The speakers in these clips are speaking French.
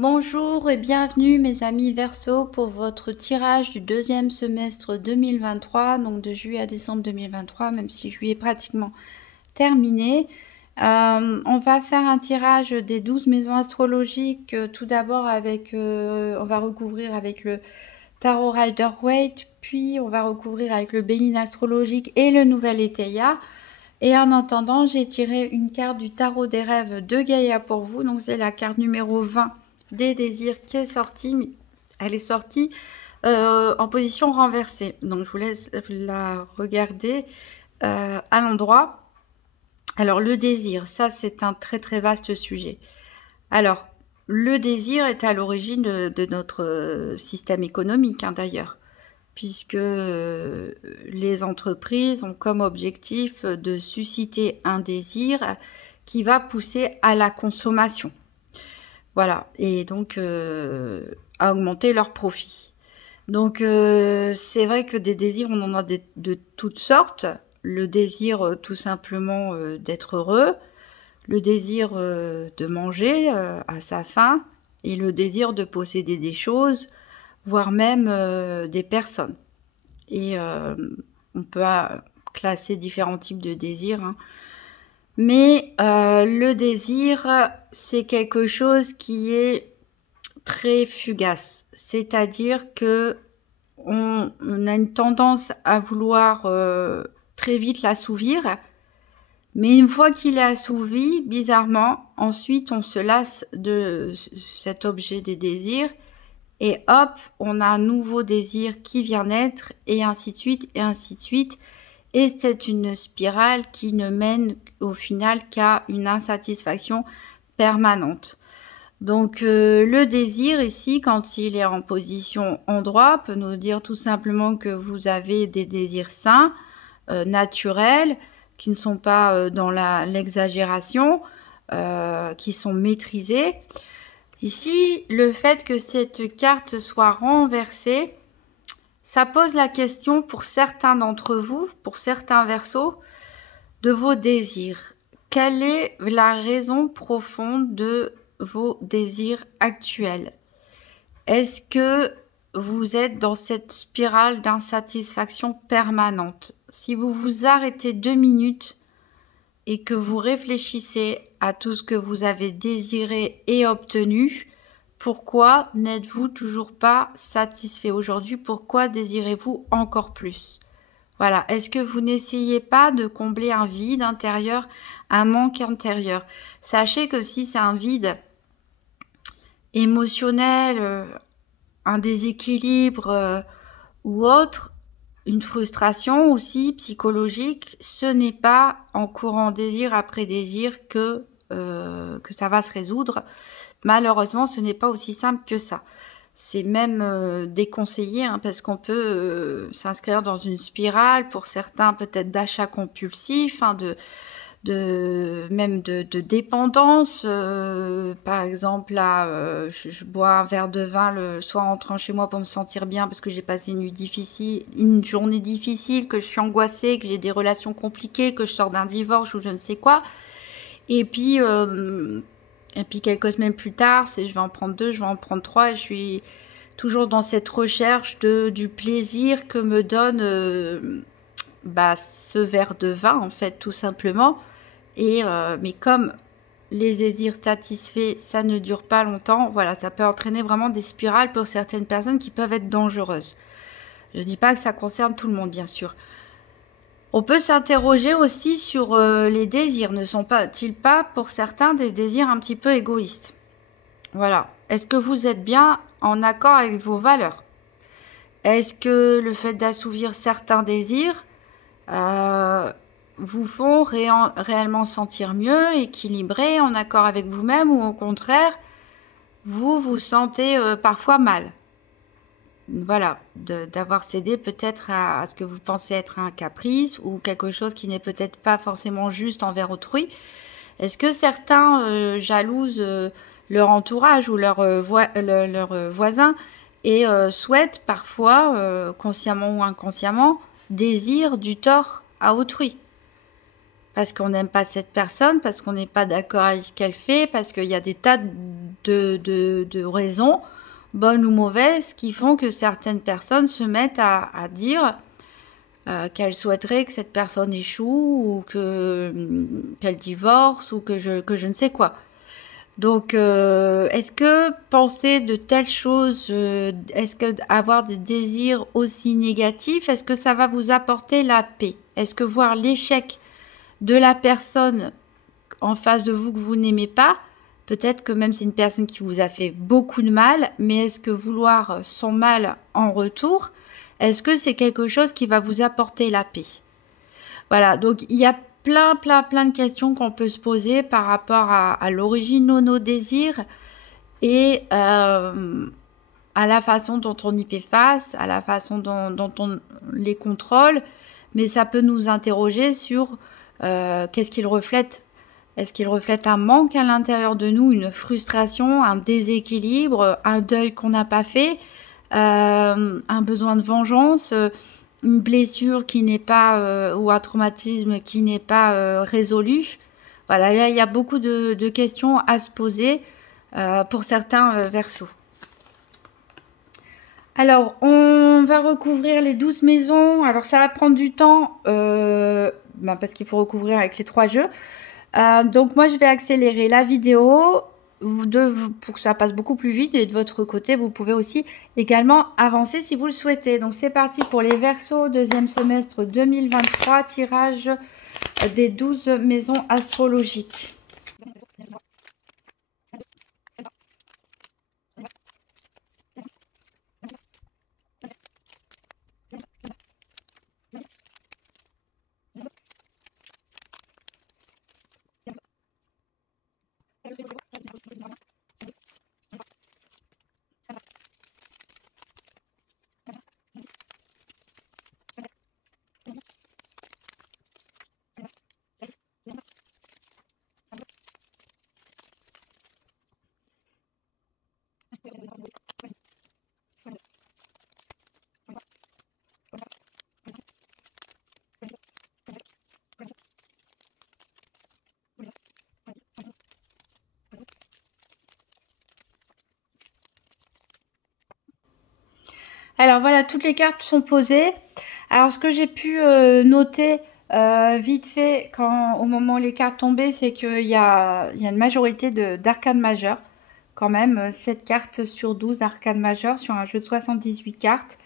Bonjour et bienvenue mes amis Verseau pour votre tirage du deuxième semestre 2023, donc de juillet à décembre 2023, même si juillet est pratiquement terminé. On va faire un tirage des 12 maisons astrologiques, tout d'abord avec, on va recouvrir avec le Tarot Rider-Waite, puis on va recouvrir avec le Béline astrologique et le Nouvel Éteia. Et en attendant, j'ai tiré une carte du Tarot des rêves de Gaïa pour vous, donc c'est la carte numéro 20 des désirs qui est sortie. Elle est sortie en position renversée, donc je vous laisse la regarder à l'endroit. Alors le désir, ça c'est un très très vaste sujet. Alors le désir est à l'origine de notre système économique d'ailleurs, puisque les entreprises ont comme objectif de susciter un désir qui va pousser à la consommation. Voilà, et donc à augmenter leurs profits. Donc c'est vrai que des désirs, on en a de toutes sortes. Le désir tout simplement d'être heureux, le désir de manger à sa faim, et le désir de posséder des choses, voire même des personnes. Et on peut classer différents types de désirs, hein. Mais le désir, c'est quelque chose qui est très fugace. C'est-à-dire que on a une tendance à vouloir très vite l'assouvir. Mais une fois qu'il est assouvi, bizarrement, ensuite on se lasse de cet objet des désirs. Et hop, on a un nouveau désir qui vient naître, et ainsi de suite, et ainsi de suite. Et c'est une spirale qui ne mène au final qu'à une insatisfaction permanente. Donc le désir ici, quand il est en position endroit, peut nous dire tout simplement que vous avez des désirs sains, naturels, qui ne sont pas dans l'exagération, qui sont maîtrisés. Ici, le fait que cette carte soit renversée, ça pose la question pour certains d'entre vous, pour certains Verseaux, de vos désirs. Quelle est la raison profonde de vos désirs actuels? Est-ce que vous êtes dans cette spirale d'insatisfaction permanente? Si vous vous arrêtez 2 minutes et que vous réfléchissez à tout ce que vous avez désiré et obtenu, pourquoi n'êtes-vous toujours pas satisfait aujourd'hui? Pourquoi désirez-vous encore plus? Voilà. Est-ce que vous n'essayez pas de combler un vide intérieur, un manque intérieur? Sachez que si c'est un vide émotionnel, un déséquilibre ou autre, une frustration aussi psychologique, ce n'est pas en courant désir après désir que ça va se résoudre. Malheureusement, ce n'est pas aussi simple que ça. C'est même déconseillé, hein, parce qu'on peut s'inscrire dans une spirale, pour certains peut-être d'achat compulsif, hein, même de dépendance. Par exemple, là, je bois un verre de vin le soir en rentrant chez moi pour me sentir bien parce que j'ai passé une journée difficile, que je suis angoissée, que j'ai des relations compliquées, que je sors d'un divorce ou je ne sais quoi. Et puis quelques semaines plus tard, je vais en prendre 2, je vais en prendre 3, et je suis toujours dans cette recherche du plaisir que me donne ce verre de vin, en fait, tout simplement. Et mais comme les désirs satisfaits, ça ne dure pas longtemps, voilà, ça peut entraîner vraiment des spirales pour certaines personnes qui peuvent être dangereuses. Je ne dis pas que ça concerne tout le monde, bien sûr. On peut s'interroger aussi sur les désirs. Ne sont-ils pas pour certains des désirs un petit peu égoïstes? Voilà. Est-ce que vous êtes bien en accord avec vos valeurs? Est-ce que le fait d'assouvir certains désirs vous font réellement sentir mieux, équilibré, en accord avec vous-même, ou au contraire, vous vous sentez parfois mal? Voilà, d'avoir cédé peut-être à ce que vous pensez être un caprice ou quelque chose qui n'est peut-être pas forcément juste envers autrui. Est-ce que certains jalousent leur entourage ou leurs voisins et souhaitent parfois, consciemment ou inconsciemment, désirent du tort à autrui? parce qu'on n'aime pas cette personne, parce qu'on n'est pas d'accord avec ce qu'elle fait, parce qu'il y a des tas de raisons, bonnes ou mauvaises, qui font que certaines personnes se mettent à dire qu'elles souhaiteraient que cette personne échoue ou qu'elle divorce ou que je ne sais quoi. Donc, est-ce que penser de telles choses, est-ce que avoir des désirs aussi négatifs, est-ce que ça va vous apporter la paix? Est-ce que voir l'échec de la personne en face de vous que vous n'aimez pas, peut-être que même c'est une personne qui vous a fait beaucoup de mal, mais est-ce que vouloir son mal en retour, est-ce que c'est quelque chose qui va vous apporter la paix? Voilà, donc il y a plein de questions qu'on peut se poser par rapport à l'origine de nos désirs et à la façon dont on y fait face, à la façon dont on les contrôle, mais ça peut nous interroger sur qu'est-ce qu'ils reflètent. Est-ce qu'ils reflètent un manque à l'intérieur de nous, une frustration, un déséquilibre, un deuil qu'on n'a pas fait, un besoin de vengeance, une blessure qui n'est pas, ou un traumatisme qui n'est pas résolu? Voilà, là, il y a beaucoup de questions à se poser pour certains Verseaux. Alors, on va recouvrir les 12 maisons. Alors, ça va prendre du temps parce qu'il faut recouvrir avec les 3 jeux. Donc, moi, je vais accélérer la vidéo pour que ça passe beaucoup plus vite. Et de votre côté, vous pouvez aussi également avancer si vous le souhaitez. Donc, c'est parti pour les Verseaux, deuxième semestre 2023, tirage des 12 maisons astrologiques. Alors voilà, toutes les cartes sont posées. Alors ce que j'ai pu noter vite fait au moment où les cartes tombaient, c'est qu'il y a une majorité d'arcanes majeures. Quand même, 7 cartes sur 12 d'arcanes majeures sur un jeu de 78 cartes.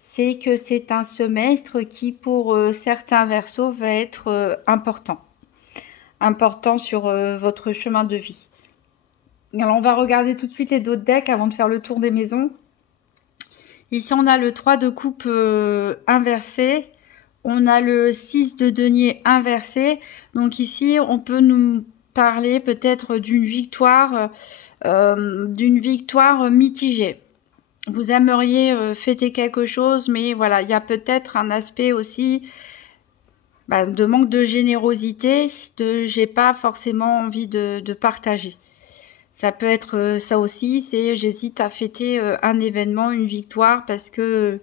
C'est que c'est un semestre qui, pour certains Verseaux, va être important. Important sur votre chemin de vie. Alors on va regarder tout de suite les autres decks avant de faire le tour des maisons. Ici, on a le 3 de coupe inversé. On a le 6 de denier inversé. Donc ici, on peut nous parler peut-être d'une victoire mitigée. Vous aimeriez fêter quelque chose, mais voilà, il y a peut-être un aspect aussi de manque de générosité, j'ai pas forcément envie de partager. Ça peut être ça aussi, c'est j'hésite à fêter un événement, une victoire parce que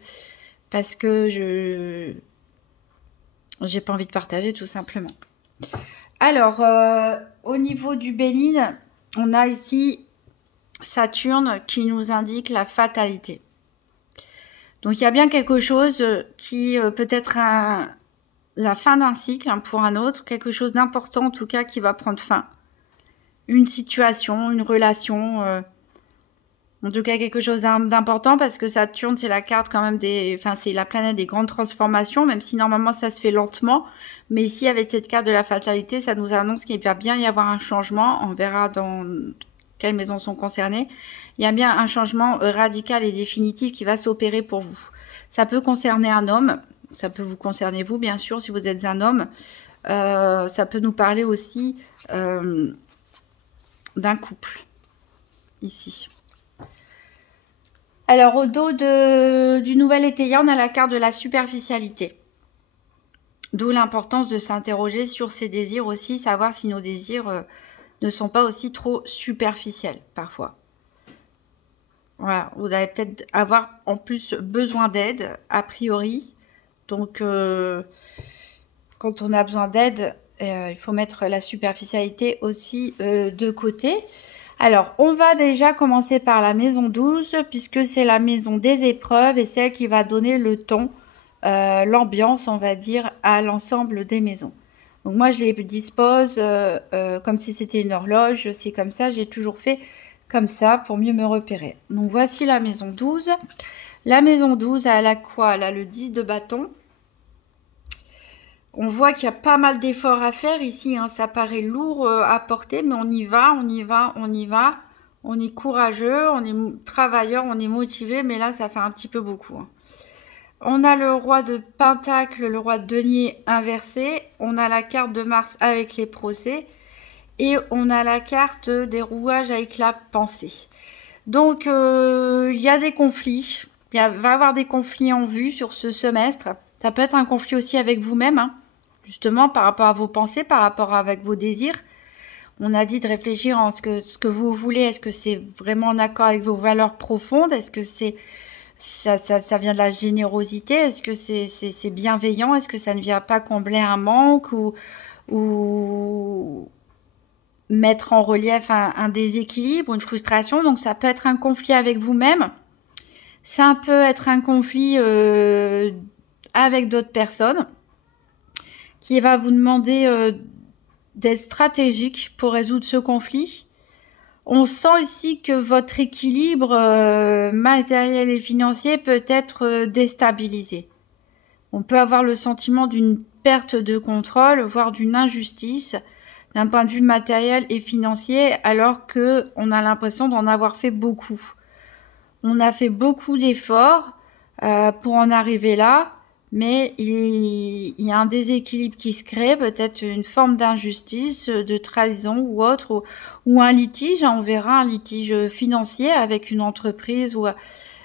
j'ai pas envie de partager tout simplement. Alors, au niveau du Béline, on a ici Saturne qui nous indique la fatalité. Donc, il y a bien quelque chose qui peut être la fin d'un cycle pour un autre, quelque chose d'important en tout cas qui va prendre fin. Une situation, une relation, en tout cas quelque chose d'important parce que Saturne c'est la carte quand même c'est la planète des grandes transformations, même si normalement ça se fait lentement, mais ici avec cette carte de la fatalité, ça nous annonce qu'il va bien y avoir un changement. On verra dans quelles maisons sont concernées. Il y a bien un changement radical et définitif qui va s'opérer pour vous. Ça peut concerner un homme, ça peut vous concerner vous bien sûr si vous êtes un homme. Ça peut nous parler aussi d'un couple ici. Alors au dos du nouvel étayer, on a la carte de la superficialité. D'où l'importance de s'interroger sur ses désirs aussi, savoir si nos désirs ne sont pas aussi trop superficiels parfois. Voilà, vous allez peut-être avoir en plus besoin d'aide a priori. Donc quand on a besoin d'aide, Il faut mettre la superficialité aussi de côté. Alors, on va déjà commencer par la maison 12, puisque c'est la maison des épreuves et celle qui va donner le ton, l'ambiance, on va dire, à l'ensemble des maisons. Donc moi, je les dispose comme si c'était une horloge. C'est comme ça, j'ai toujours fait comme ça pour mieux me repérer. Donc voici la maison 12. La maison 12, elle a quoi? Elle a le 10 de bâton. On voit qu'il y a pas mal d'efforts à faire ici, hein. Ça paraît lourd à porter, mais on y va, on y va, on y va. On est courageux, on est travailleur, on est motivé, mais là, ça fait un petit peu beaucoup, hein. On a le roi de Pentacle, le roi de denier inversé. On a la carte de Mars avec les procès. Et on a la carte des rouages avec la pensée. Donc, il y a des conflits. Il va y avoir des conflits en vue sur ce semestre. Ça peut être un conflit aussi avec vous-même, hein, justement, par rapport à vos pensées, par rapport avec vos désirs. On a dit de réfléchir en ce que vous voulez. Est-ce que c'est vraiment en accord avec vos valeurs profondes? Est-ce que ça vient de la générosité? Est-ce que c'est bienveillant? Est-ce que ça ne vient pas combler un manque ou mettre en relief un déséquilibre, une frustration? Donc ça peut être un conflit avec vous-même. Ça peut être un conflit avec d'autres personnes qui va vous demander d'être stratégique pour résoudre ce conflit. On sent ici que votre équilibre matériel et financier peut être déstabilisé. On peut avoir le sentiment d'une perte de contrôle, voire d'une injustice d'un point de vue matériel et financier, alors que on a l'impression d'en avoir fait beaucoup. On a fait beaucoup d'efforts pour en arriver là, mais il y a un déséquilibre qui se crée, peut-être une forme d'injustice, de trahison ou autre, ou un litige. On verra un litige financier avec une entreprise ou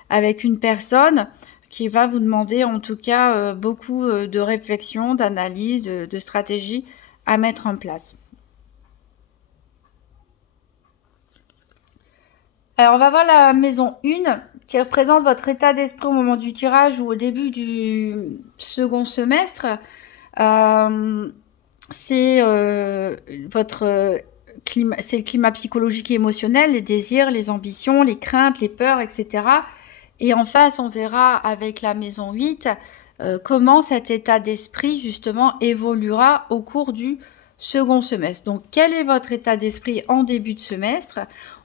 avec une personne qui va vous demander en tout cas beaucoup de réflexion, d'analyse, de stratégie à mettre en place. Alors, on va voir la maison 1 qui représente votre état d'esprit au moment du tirage ou au début du second semestre. C'est votre climat, c'est le climat psychologique et émotionnel, les désirs, les ambitions, les craintes, les peurs, etc. Et en face, on verra avec la maison 8 comment cet état d'esprit justement évoluera au cours du second semestre. Donc, quel est votre état d'esprit en début de semestre?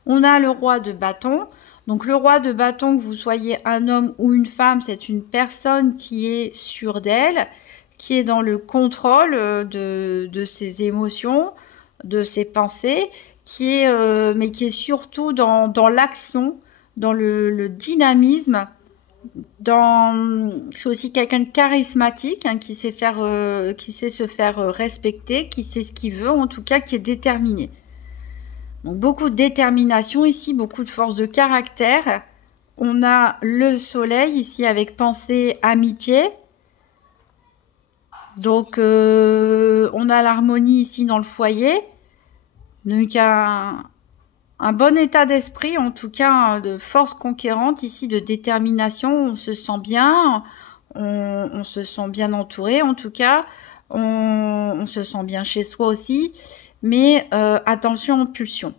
On a le roi de bâton. Donc, le roi de bâton, que vous soyez un homme ou une femme, c'est une personne qui est sûre d'elle, qui est dans le contrôle de ses émotions, de ses pensées, mais qui est surtout dans l'action, dans le dynamisme. C'est aussi quelqu'un de charismatique, hein, qui sait se faire respecter, qui sait ce qu'il veut, en tout cas qui est déterminé. Donc beaucoup de détermination ici, beaucoup de force de caractère. On a le soleil ici avec pensée, amitié. Donc on a l'harmonie ici dans le foyer. Donc un bon état d'esprit, en tout cas de force conquérante ici, de détermination. On se sent bien, on se sent bien entouré en tout cas. On se sent bien chez soi aussi. Mais attention aux pulsions.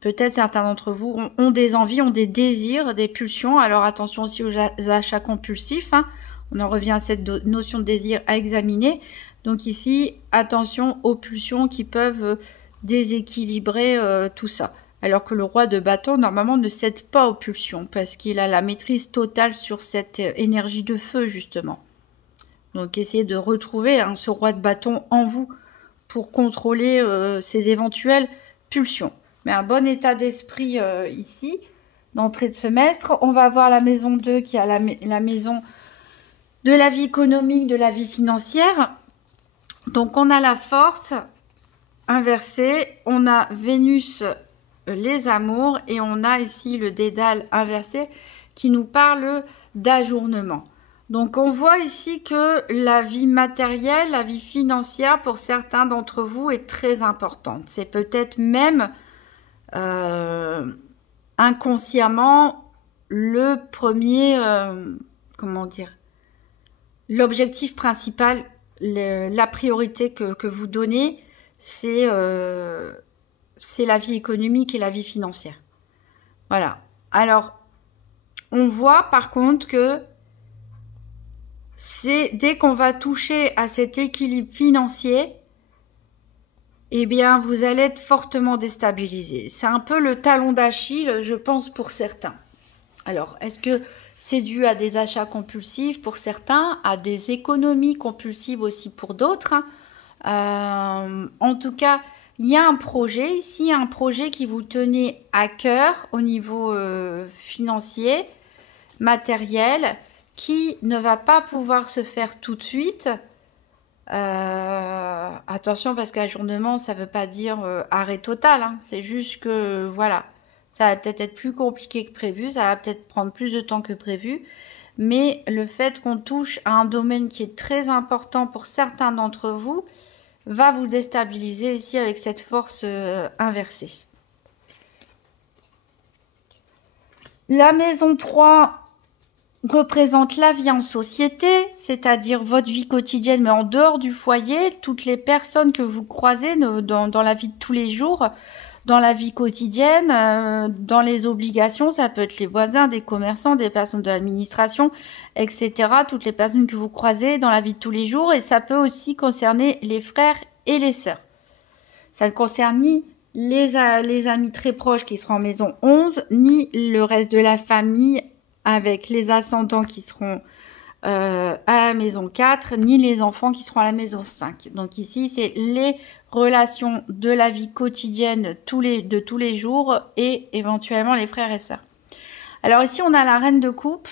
Peut-être certains d'entre vous ont des envies, ont des désirs, des pulsions. Alors attention aussi aux achats compulsifs, hein. On en revient à cette notion de désir à examiner. Donc ici, attention aux pulsions qui peuvent déséquilibrer tout ça. Alors que le roi de bâton, normalement, ne cède pas aux pulsions parce qu'il a la maîtrise totale sur cette énergie de feu, justement. Donc essayez de retrouver ce roi de bâton en vous pour contrôler ces éventuelles pulsions. Mais un bon état d'esprit ici, d'entrée de semestre. On va voir la maison 2 qui a la maison de la vie économique, de la vie financière. Donc on a la force inversée, on a Vénus, les amours, et on a ici le dédale inversé qui nous parle d'ajournement. Donc on voit ici que la vie matérielle, la vie financière pour certains d'entre vous est très importante. C'est peut-être même inconsciemment le premier, comment dire, l'objectif principal la priorité que vous donnez, c'est la vie économique et la vie financière. Voilà. Alors, on voit par contre que c'est dès qu'on va toucher à cet équilibre financier, eh bien, vous allez être fortement déstabilisé. C'est un peu le talon d'Achille, je pense, pour certains. Alors, est-ce que c'est dû à des achats compulsifs pour certains, à des économies compulsives aussi pour d'autres? En tout cas, il y a un projet ici, un projet qui vous tenait à cœur au niveau financier, matériel, qui ne va pas pouvoir se faire tout de suite. Attention, parce qu'ajournement, ça ne veut pas dire arrêt total, hein. C'est juste que, voilà, ça va peut-être être plus compliqué que prévu, ça va peut-être prendre plus de temps que prévu, mais le fait qu'on touche à un domaine qui est très important pour certains d'entre vous va vous déstabiliser ici avec cette force inversée. La maison 3 représente la vie en société, c'est-à-dire votre vie quotidienne, mais en dehors du foyer, toutes les personnes que vous croisez dans la vie de tous les jours, dans la vie quotidienne, dans les obligations, ça peut être les voisins, des commerçants, des personnes de l'administration, etc. Toutes les personnes que vous croisez dans la vie de tous les jours, et ça peut aussi concerner les frères et les sœurs. Ça ne concerne ni les amis très proches qui seront en maison 11, ni le reste de la famille avec les ascendants qui seront à la maison 4, ni les enfants qui seront à la maison 5. Donc ici, c'est les relations de la vie quotidienne de tous les jours et éventuellement les frères et sœurs. Alors ici, on a la reine de coupe,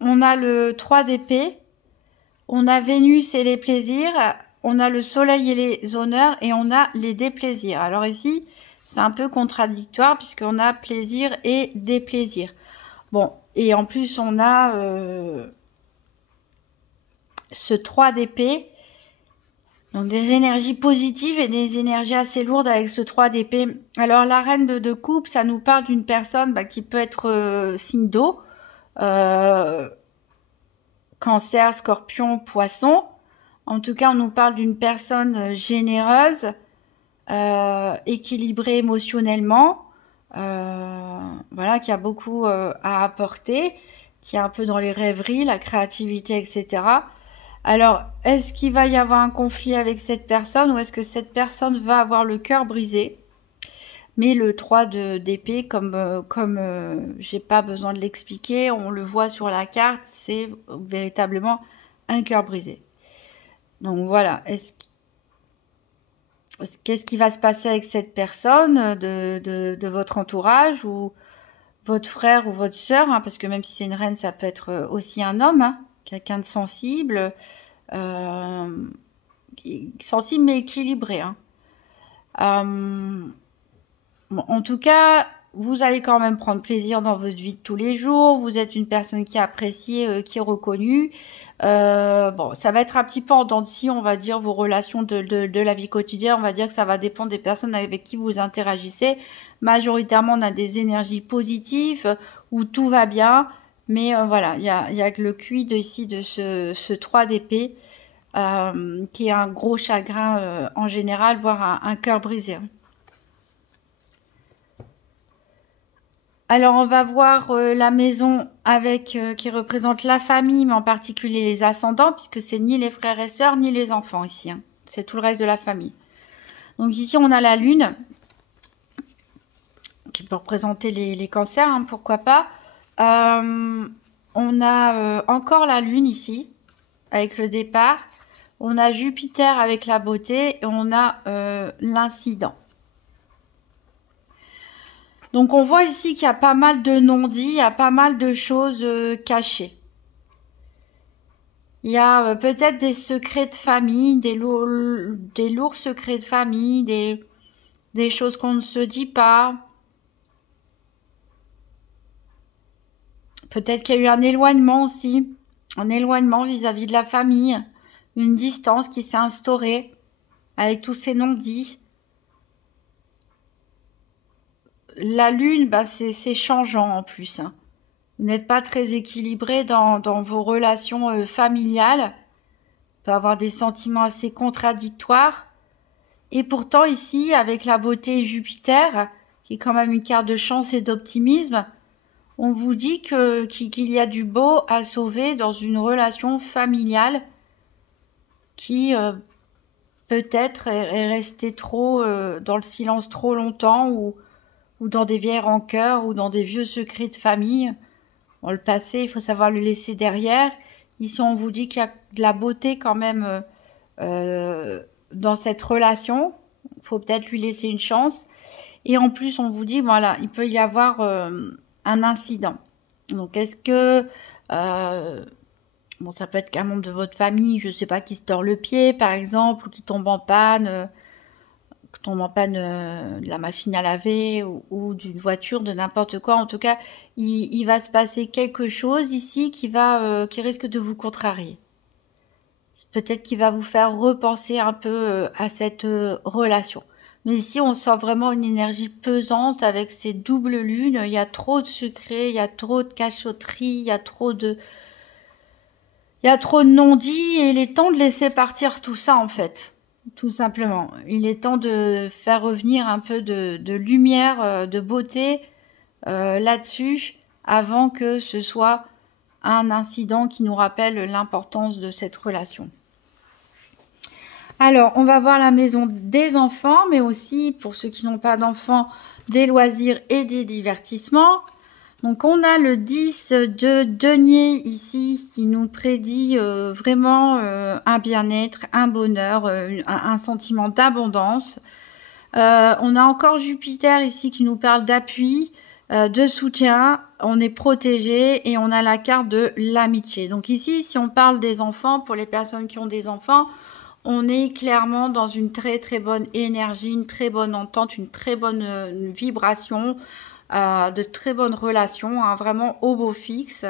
on a le 3 d'épée, on a Vénus et les plaisirs, on a le soleil et les honneurs et on a les déplaisirs. Alors ici, c'est un peu contradictoire puisqu'on a plaisir et déplaisir. Bon, et en plus, on a ce 3 d'épée. Donc, des énergies positives et des énergies assez lourdes avec ce 3 d'épée. Alors, la reine de coupe, ça nous parle d'une personne qui peut être signe d'eau. Cancer, scorpion, poisson. En tout cas, on nous parle d'une personne généreuse, équilibrée émotionnellement. Voilà, qui a beaucoup à apporter, qui est un peu dans les rêveries, la créativité, etc. Alors, est-ce qu'il va y avoir un conflit avec cette personne ou est-ce que cette personne va avoir le cœur brisé? Mais le 3 d'épée, comme j'ai pas besoin de l'expliquer, on le voit sur la carte, c'est véritablement un cœur brisé. Donc voilà, qu'est-ce qui va se passer avec cette personne de votre entourage ou votre frère ou votre sœur, hein, parce que même si c'est une reine, ça peut être aussi un homme, hein, quelqu'un de sensible, sensible mais équilibré. Hein. Bon, en tout cas, vous allez quand même prendre plaisir dans votre vie de tous les jours. Vous êtes une personne qui est appréciée, qui est reconnue. Bon, ça va être un petit peu en dents de scie, on va dire, vos relations de la vie quotidienne. On va dire que ça va dépendre des personnes avec qui vous interagissez. Majoritairement, on a des énergies positives où tout va bien. Mais voilà, il y a le quid ici de ce 3 d'épée qui est un gros chagrin en général, voire un cœur brisé. Alors, on va voir la maison qui représente la famille, mais en particulier les ascendants, puisque c'est ni les frères et sœurs, ni les enfants ici. Hein. C'est tout le reste de la famille. Donc ici, on a la lune, qui peut représenter les cancers, hein, pourquoi pas. On a encore la lune ici, avec le départ. On a Jupiter avec la beauté, et on a l'incident. Donc, on voit ici qu'il y a pas mal de non-dits, il y a pas mal de choses cachées. Il y a peut-être des secrets de famille, des lourds secrets de famille, des choses qu'on ne se dit pas. Peut-être qu'il y a eu un éloignement aussi, un éloignement vis-à-vis de la famille, une distance qui s'est instaurée avec tous ces non-dits. La lune, c'est changeant en plus. Hein. Vous n'êtes pas très équilibré dans vos relations familiales. peut avoir des sentiments assez contradictoires. Et pourtant ici, avec la beauté Jupiter, qui est quand même une carte de chance et d'optimisme, on vous dit qu'il y a du beau à sauver dans une relation familiale qui peut-être est restée trop dans le silence trop longtemps ou dans des vieilles rancœurs ou dans des vieux secrets de famille. Bon, le passé, il faut savoir le laisser derrière. Ici, on vous dit qu'il y a de la beauté quand même dans cette relation. Il faut peut-être lui laisser une chance. Et en plus, on vous dit, voilà, il peut y avoir un incident. Donc, est-ce que... bon, ça peut être qu'un membre de votre famille, je ne sais pas, qui se tord le pied, par exemple, ou qui tombe en panne de la machine à laver ou d'une voiture, de n'importe quoi. En tout cas, il va se passer quelque chose ici qui risque de vous contrarier. Peut-être qu'il va vous faire repenser un peu à cette relation. Mais ici, on sent vraiment une énergie pesante avec ces doubles lunes. Il y a trop de secrets, il y a trop de cachotterie, il y a trop de non-dits et il est temps de laisser partir tout ça en fait. Tout simplement. Il est temps de faire revenir un peu de lumière, de beauté là-dessus avant que ce soit un incident qui nous rappelle l'importance de cette relation. Alors, on va voir la maison des enfants, mais aussi, pour ceux qui n'ont pas d'enfants, des loisirs et des divertissements. Donc, on a le 10 de denier ici qui nous prédit vraiment un bien-être, un bonheur, un sentiment d'abondance. On a encore Jupiter ici qui nous parle d'appui, de soutien. On est protégé et on a la carte de l'amitié. Donc ici, si on parle des enfants, pour les personnes qui ont des enfants, on est clairement dans une très très bonne énergie, une très bonne entente, une très bonne vibration. De très bonnes relations, hein, vraiment au beau fixe.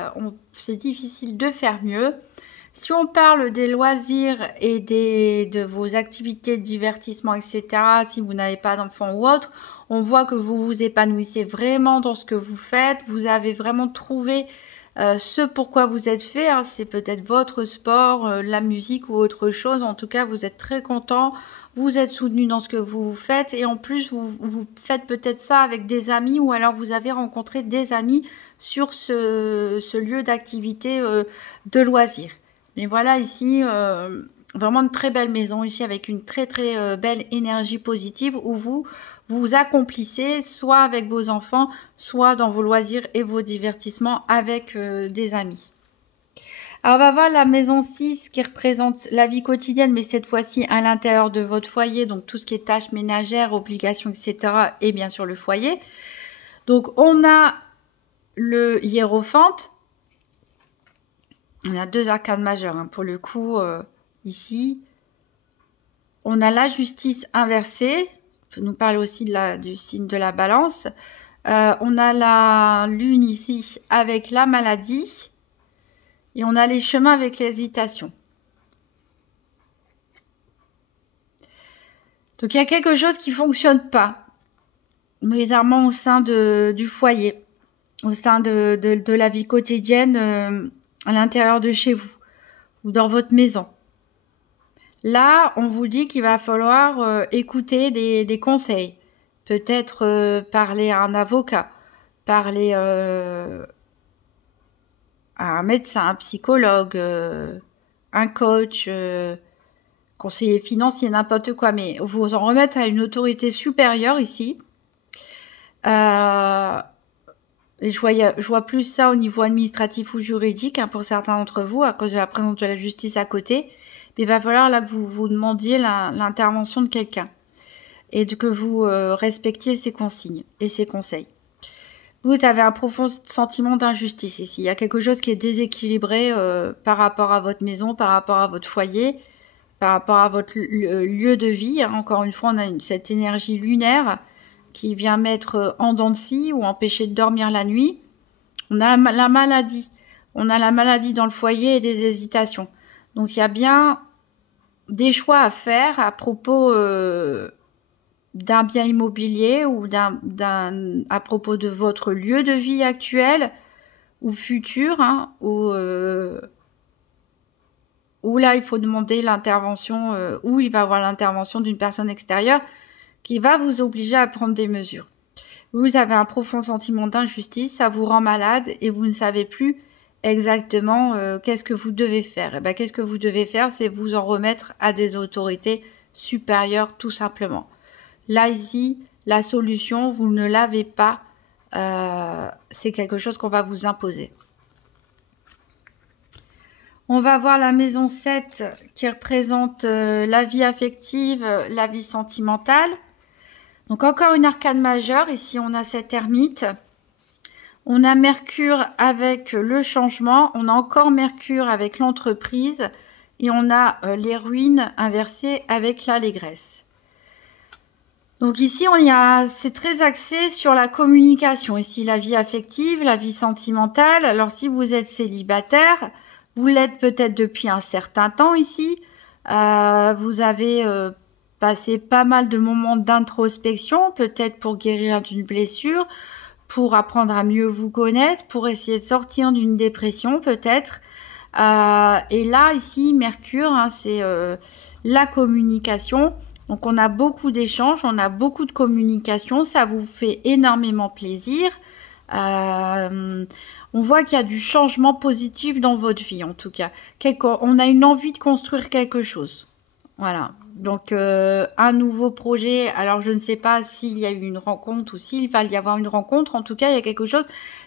C'est difficile de faire mieux. Si on parle des loisirs et de vos activités de divertissement, etc., si vous n'avez pas d'enfant ou autre, on voit que vous vous épanouissez vraiment dans ce que vous faites. Vous avez vraiment trouvé ce pourquoi vous êtes fait. Hein. C'est peut-être votre sport, la musique ou autre chose. En tout cas, vous êtes très content. Vous êtes soutenu dans ce que vous faites et en plus, vous faites peut-être ça avec des amis ou alors vous avez rencontré des amis sur ce lieu d'activité de loisirs. Mais voilà ici, vraiment une très belle maison ici avec une très très belle énergie positive où vous accomplissez soit avec vos enfants, soit dans vos loisirs et vos divertissements avec des amis. Alors, on va voir la maison 6 qui représente la vie quotidienne, mais cette fois-ci à l'intérieur de votre foyer. Donc, tout ce qui est tâches ménagères, obligations, etc. Et bien sûr, le foyer. Donc, on a le hiérophante. On a deux arcanes majeures, hein, pour le coup, ici. On a la justice inversée. Ça nous parle aussi du signe de la balance. On a la lune ici avec la maladie. Et on a les chemins avec l'hésitation. Donc, il y a quelque chose qui ne fonctionne pas, bizarrement au sein du foyer, au sein de la vie quotidienne, à l'intérieur de chez vous ou dans votre maison. Là, on vous dit qu'il va falloir écouter des conseils. Peut-être parler à un avocat, parler à un médecin, un psychologue, un coach, conseiller financier, n'importe quoi, mais vous en remettre à une autorité supérieure ici. Et je vois plus ça au niveau administratif ou juridique, hein, pour certains d'entre vous, à cause de la présence de la justice à côté. Mais il va falloir là que vous vous demandiez l'intervention de quelqu'un et que vous respectiez ses consignes et ses conseils. Vous avez un profond sentiment d'injustice ici. Il y a quelque chose qui est déséquilibré par rapport à votre maison, par rapport à votre foyer, par rapport à votre lieu de vie. Encore une fois, on a cette énergie lunaire qui vient mettre en dents de scie ou empêcher de dormir la nuit. On a la maladie. On a la maladie dans le foyer et des hésitations. Donc, il y a bien des choix à faire à propos d'un bien immobilier ou à propos de votre lieu de vie actuel ou futur, hein, ou où là, il faut demander l'intervention, où il va y avoir l'intervention d'une personne extérieure qui va vous obliger à prendre des mesures. Vous avez un profond sentiment d'injustice, ça vous rend malade et vous ne savez plus exactement qu'est-ce que vous devez faire. Et ben, qu'est-ce que vous devez faire, c'est vous en remettre à des autorités supérieures, tout simplement. Là, ici, la solution, vous ne l'avez pas. C'est quelque chose qu'on va vous imposer. On va voir la maison 7 qui représente la vie affective, la vie sentimentale. Donc encore une arcane majeure. Ici, on a cette ermite. On a Mercure avec le changement. On a encore Mercure avec l'entreprise. Et on a les ruines inversées avec l'allégresse. Donc ici, c'est très axé sur la communication. Ici, la vie affective, la vie sentimentale. Alors si vous êtes célibataire, vous l'êtes peut-être depuis un certain temps ici. Vous avez passé pas mal de moments d'introspection, peut-être pour guérir d'une blessure, pour apprendre à mieux vous connaître, pour essayer de sortir d'une dépression peut-être. Et là, ici, Mercure, hein, c'est la communication. Donc, on a beaucoup d'échanges, on a beaucoup de communication. Ça vous fait énormément plaisir. On voit qu'il y a du changement positif dans votre vie, en tout cas. On a une envie de construire quelque chose. Voilà. Donc, un nouveau projet. Alors, je ne sais pas s'il y a eu une rencontre ou s'il va y avoir une rencontre. En tout cas, il y a quelque chose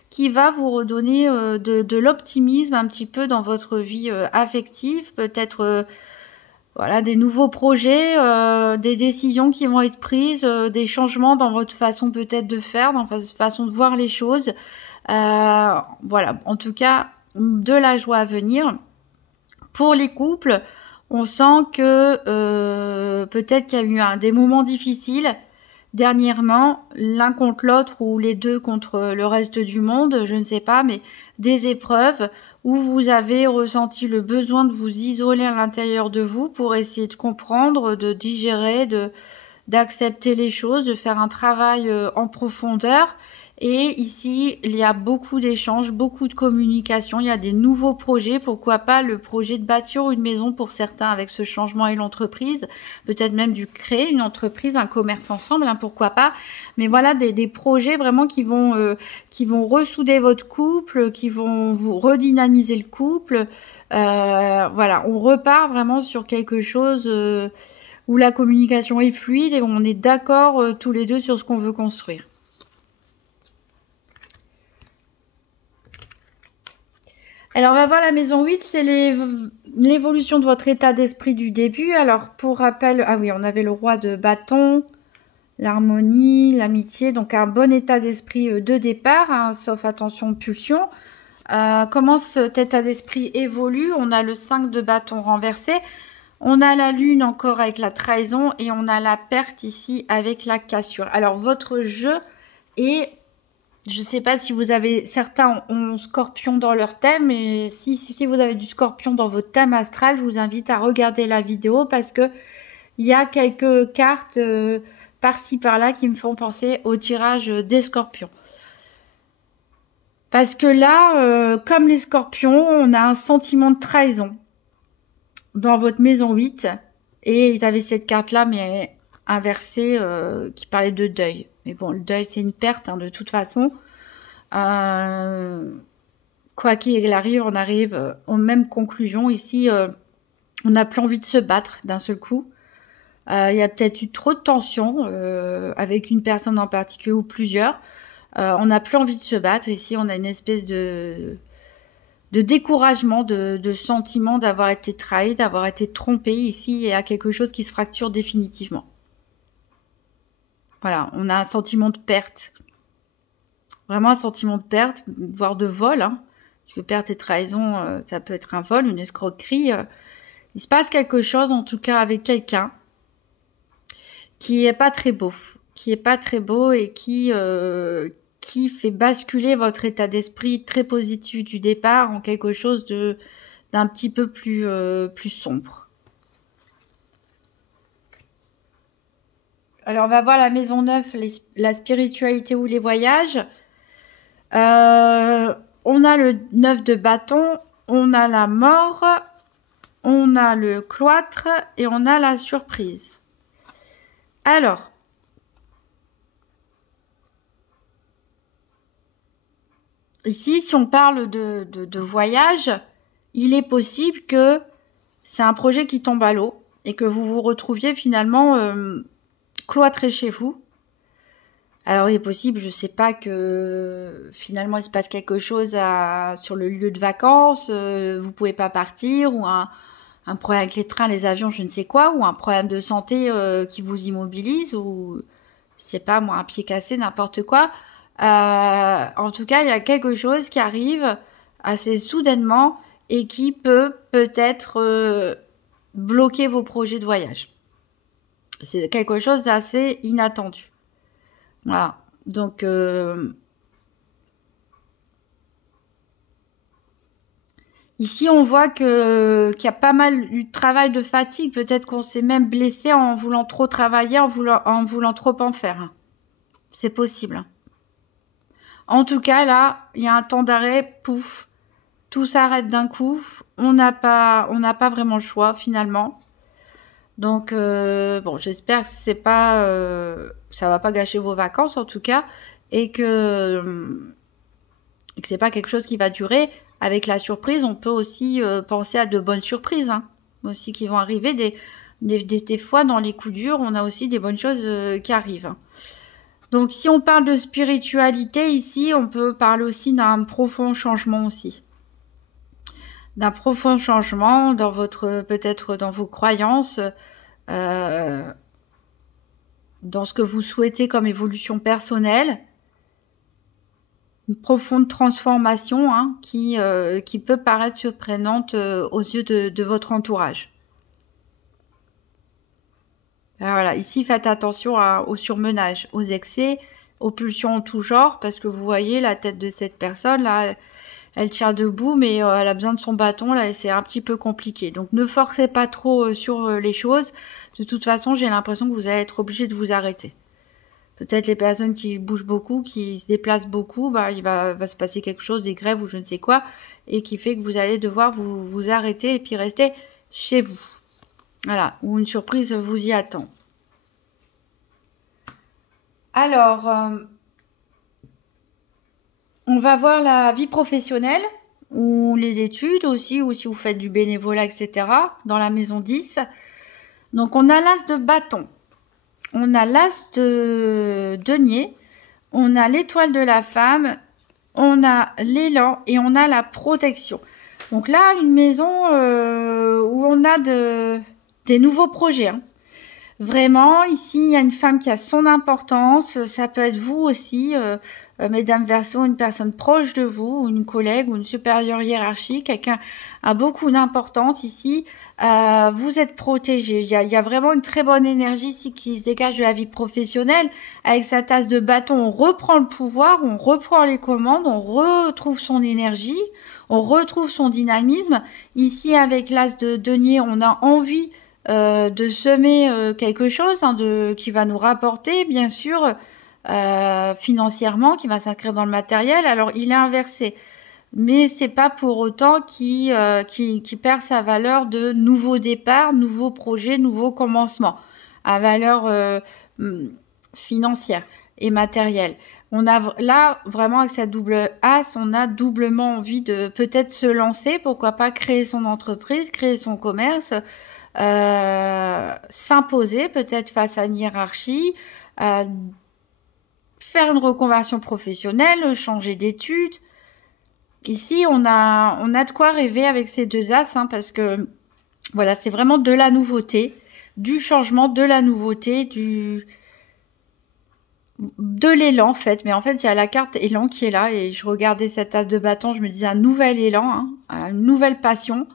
qui va vous redonner de l'optimisme un petit peu dans votre vie affective. Peut-être, voilà, des nouveaux projets, des décisions qui vont être prises, des changements dans votre façon peut-être de faire, dans votre façon de voir les choses. Voilà, en tout cas, de la joie à venir. Pour les couples, on sent que peut-être qu'il y a eu des moments difficiles dernièrement, l'un contre l'autre ou les deux contre le reste du monde, je ne sais pas, mais des épreuves où vous avez ressenti le besoin de vous isoler à l'intérieur de vous pour essayer de comprendre, de digérer, d'accepter les choses, de faire un travail en profondeur. Et ici, il y a beaucoup d'échanges, beaucoup de communication. Il y a des nouveaux projets. Pourquoi pas le projet de bâtir une maison pour certains avec ce changement et l'entreprise. Peut-être même du créer une entreprise, un commerce ensemble, hein, pourquoi pas. Mais voilà, des projets vraiment qui vont ressouder votre couple, qui vont vous redynamiser le couple. Voilà, on repart vraiment sur quelque chose où la communication est fluide et où on est d'accord tous les deux sur ce qu'on veut construire. Alors, on va voir la maison 8, c'est l'évolution de votre état d'esprit du début. Alors, pour rappel, ah oui, on avait le roi de bâton, l'harmonie, l'amitié, donc un bon état d'esprit de départ, hein, sauf attention, pulsion. Comment cet état d'esprit évolue? On a le 5 de bâton renversé, on a la lune encore avec la trahison et on a la perte ici avec la cassure. Alors, votre jeu est... Je ne sais pas si vous avez... Certains ont scorpion dans leur thème. Et si vous avez du scorpion dans votre thème astral, je vous invite à regarder la vidéo parce que il y a quelques cartes par-ci par-là qui me font penser au tirage des scorpions. Parce que là, comme les scorpions, on a un sentiment de trahison dans votre maison 8. Et ils avaient cette carte-là, mais inversée, qui parlait de deuil. Mais bon, le deuil, c'est une perte, hein, de toute façon. Quoi qu'il arrive, on arrive aux mêmes conclusions. Ici, on n'a plus envie de se battre d'un seul coup. Il y a peut-être eu trop de tension avec une personne en particulier ou plusieurs. On n'a plus envie de se battre. Ici, on a une espèce de découragement, de sentiment d'avoir été trahi, d'avoir été trompé. Ici, il y a quelque chose qui se fracture définitivement. Voilà, on a un sentiment de perte. Vraiment un sentiment de perte, voire de vol. Hein, parce que perte et trahison, ça peut être un vol, une escroquerie. Il se passe quelque chose, en tout cas, avec quelqu'un qui est pas très beau. Qui est pas très beau et qui fait basculer votre état d'esprit très positif du départ en quelque chose d'un petit peu plus sombre. Alors, on va voir la maison 9, la spiritualité ou les voyages. On a le 9 de bâton, on a la mort on a le cloître et on a la surprise. Alors, ici, si on parle de voyage, il est possible que c'est un projet qui tombe à l'eau et que vous vous retrouviez finalement cloîtré chez vous. Alors, il est possible, je ne sais pas, que finalement il se passe quelque chose sur le lieu de vacances, vous ne pouvez pas partir, ou un problème avec les trains, les avions, je ne sais quoi, ou un problème de santé qui vous immobilise, ou je sais pas moi, un pied cassé, n'importe quoi. En tout cas, il y a quelque chose qui arrive assez soudainement et qui peut peut-être bloquer vos projets de voyage. C'est quelque chose d'assez inattendu. Voilà. Donc, ici, on voit qu'il y a pas mal eu de travail de fatigue. Peut-être qu'on s'est même blessé en voulant trop travailler, en voulant trop en faire. C'est possible. En tout cas, là, il y a un temps d'arrêt, pouf, tout s'arrête d'un coup. On n'a pas vraiment le choix finalement. Donc, bon, j'espère que ça va pas gâcher vos vacances en tout cas, et que c'est pas quelque chose qui va durer. Avec la surprise, on peut aussi penser à de bonnes surprises, hein, aussi qui vont arriver. Des fois, dans les coups durs, on a aussi des bonnes choses qui arrivent. Hein. Donc, si on parle de spiritualité ici, on peut parler aussi d'un profond changement aussi. D'un profond changement dans peut-être dans vos croyances, dans ce que vous souhaitez comme évolution personnelle. Une profonde transformation hein, qui peut paraître surprenante aux yeux de votre entourage. Alors voilà, ici faites attention au surmenage, aux excès, aux pulsions en tout genre, parce que vous voyez la tête de cette personne là, elle tient debout, mais elle a besoin de son bâton là et c'est un petit peu compliqué. Donc ne forcez pas trop sur les choses. De toute façon, j'ai l'impression que vous allez être obligé de vous arrêter. Peut-être les personnes qui bougent beaucoup, qui se déplacent beaucoup, bah, il va se passer quelque chose, des grèves ou je ne sais quoi, et qui fait que vous allez devoir vous arrêter et puis rester chez vous. Voilà, ou une surprise vous y attend. Alors, on va voir la vie professionnelle, ou les études aussi, ou si vous faites du bénévolat, etc., dans la maison 10. Donc, on a l'as de bâton. On a l'as de denier, on a l'étoile de la femme, on a l'élan et on a la protection. Donc là, une maison où on a des nouveaux projets. Hein. Vraiment, ici, il y a une femme qui a son importance. Ça peut être vous aussi, Mesdames Verseau, une personne proche de vous, une collègue ou une supérieure hiérarchique. Quelqu'un a beaucoup d'importance ici. Vous êtes protégé. Il y a vraiment une très bonne énergie ici qui se dégage de la vie professionnelle. Avec sa tasse de bâton, on reprend le pouvoir, on reprend les commandes, on retrouve son énergie, on retrouve son dynamisme. Ici, avec l'as de denier, on a envie de semer quelque chose hein, qui va nous rapporter, bien sûr, financièrement, qui va s'inscrire dans le matériel. Alors, il est inversé. Mais c'est pas pour autant qu'il perd sa valeur de nouveau départ, nouveau projet, nouveau commencement, à valeur financière et matérielle. On a là vraiment avec cette double as, on a doublement envie de peut-être se lancer, pourquoi pas créer son entreprise, créer son commerce, s'imposer peut-être face à une hiérarchie, faire une reconversion professionnelle, changer d'études. Ici, on a de quoi rêver avec ces deux as, hein, parce que voilà, c'est vraiment de la nouveauté, du changement, de la nouveauté, de l'élan en fait. Mais en fait, il y a la carte élan qui est là et je regardais cette as de bâton, je me disais un nouvel élan, hein, une nouvelle passion,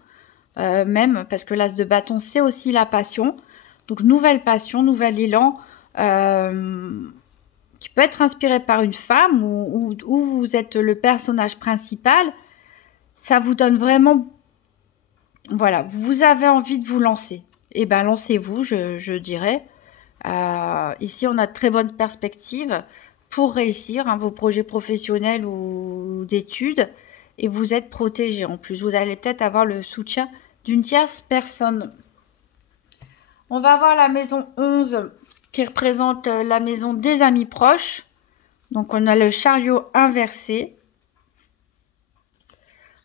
même parce que l'as de bâton, c'est aussi la passion. Donc, nouvelle passion, nouvel élan. Qui peut être inspiré par une femme ou vous êtes le personnage principal, ça vous donne vraiment, voilà, vous avez envie de vous lancer. Eh bien, lancez-vous, je dirais. Ici, on a de très bonnes perspectives pour réussir hein, vos projets professionnels ou d'études et vous êtes protégé. En plus, vous allez peut-être avoir le soutien d'une tierce personne. On va voir la maison 11 qui représente la maison des amis proches. Donc on a le chariot inversé.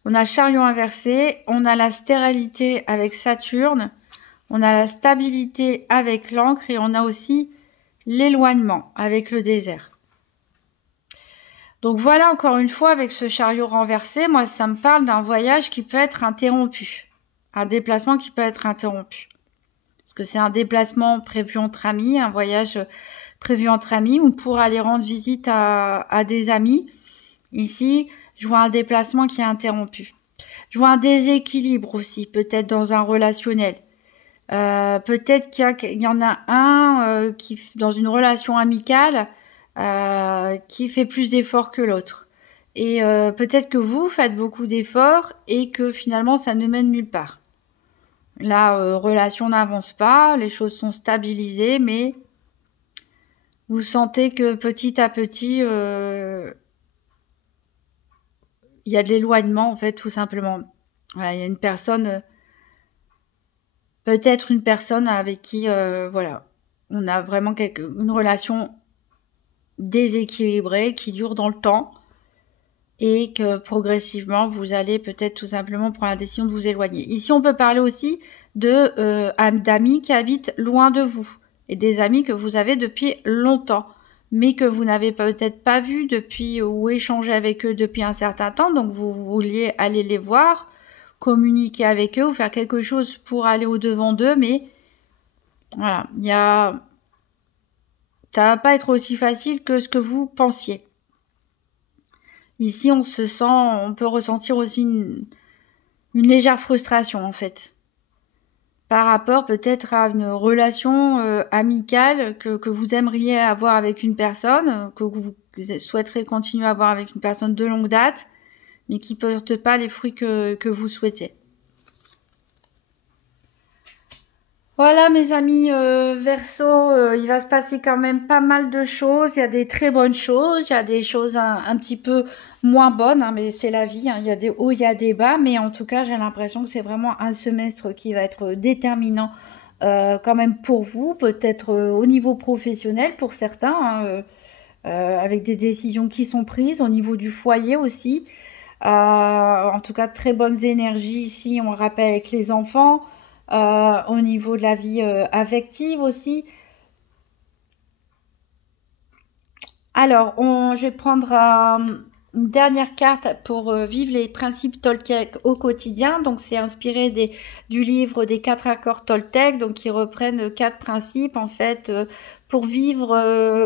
On a le chariot inversé, on a la stérilité avec Saturne, on a la stabilité avec l'encre et on a aussi l'éloignement avec le désert. Donc voilà, encore une fois, avec ce chariot renversé, moi ça me parle d'un voyage qui peut être interrompu, un déplacement qui peut être interrompu. Parce que c'est un déplacement prévu entre amis, un voyage prévu entre amis ou pour aller rendre visite à des amis. Ici, je vois un déplacement qui est interrompu. Je vois un déséquilibre aussi, peut-être dans un relationnel. Peut-être qu'il y en a un qui, dans une relation amicale, qui fait plus d'efforts que l'autre. Et peut-être que vous faites beaucoup d'efforts et que finalement, ça ne mène nulle part. La relation n'avance pas, les choses sont stabilisées, mais vous sentez que petit à petit... il y a de l'éloignement, en fait, tout simplement. Voilà, il y a une personne, peut-être une personne avec qui, voilà, on a vraiment une relation déséquilibrée qui dure dans le temps et que progressivement, vous allez peut-être tout simplement prendre la décision de vous éloigner. Ici, on peut parler aussi d'amis qui habitent loin de vous et des amis que vous avez depuis longtemps, mais que vous n'avez peut-être pas vu depuis ou échangé avec eux depuis un certain temps, donc vous vouliez aller les voir, communiquer avec eux ou faire quelque chose pour aller au-devant d'eux, mais voilà, ça va pas être aussi facile que ce que vous pensiez. Ici, on peut ressentir aussi une légère frustration en fait, par rapport peut-être à une relation amicale que vous aimeriez avoir avec une personne, que vous souhaiterez continuer à avoir avec une personne de longue date, mais qui ne porte pas les fruits que vous souhaitez. Voilà mes amis Verseau, il va se passer quand même pas mal de choses. Il y a des très bonnes choses, il y a des choses un petit peu moins bonnes, hein, mais c'est la vie, hein. Il y a des hauts, il y a des bas, mais en tout cas j'ai l'impression que c'est vraiment un semestre qui va être déterminant quand même pour vous, peut-être au niveau professionnel pour certains, hein, avec des décisions qui sont prises, au niveau du foyer aussi. En tout cas, très bonnes énergies ici, on le rappelle, avec les enfants. Au niveau de la vie affective aussi. Alors, je vais prendre une dernière carte pour vivre les principes Toltec au quotidien. Donc, c'est inspiré du livre des 4 accords Toltec, donc qui reprennent 4 principes en fait pour vivre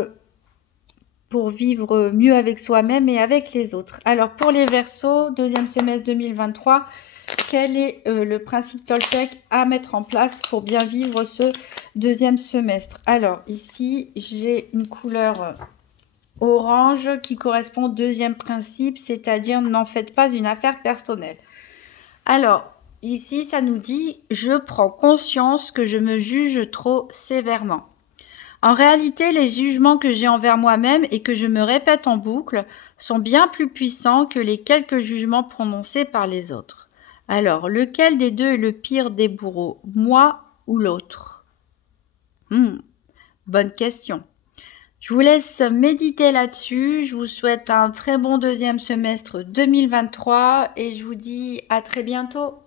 mieux avec soi-même et avec les autres. Alors, pour les Verseaux, deuxième semestre 2023, quel est le principe Toltec à mettre en place pour bien vivre ce deuxième semestre? Alors, ici, j'ai une couleur orange qui correspond au deuxième principe, c'est-à-dire n'en faites pas une affaire personnelle. Alors, ici, ça nous dit « Je prends conscience que je me juge trop sévèrement ». En réalité, les jugements que j'ai envers moi-même et que je me répète en boucle sont bien plus puissants que les quelques jugements prononcés par les autres. Alors, lequel des deux est le pire des bourreaux, moi ou l'autre? Bonne question. Je vous laisse méditer là-dessus. Je vous souhaite un très bon deuxième semestre 2023 et je vous dis à très bientôt.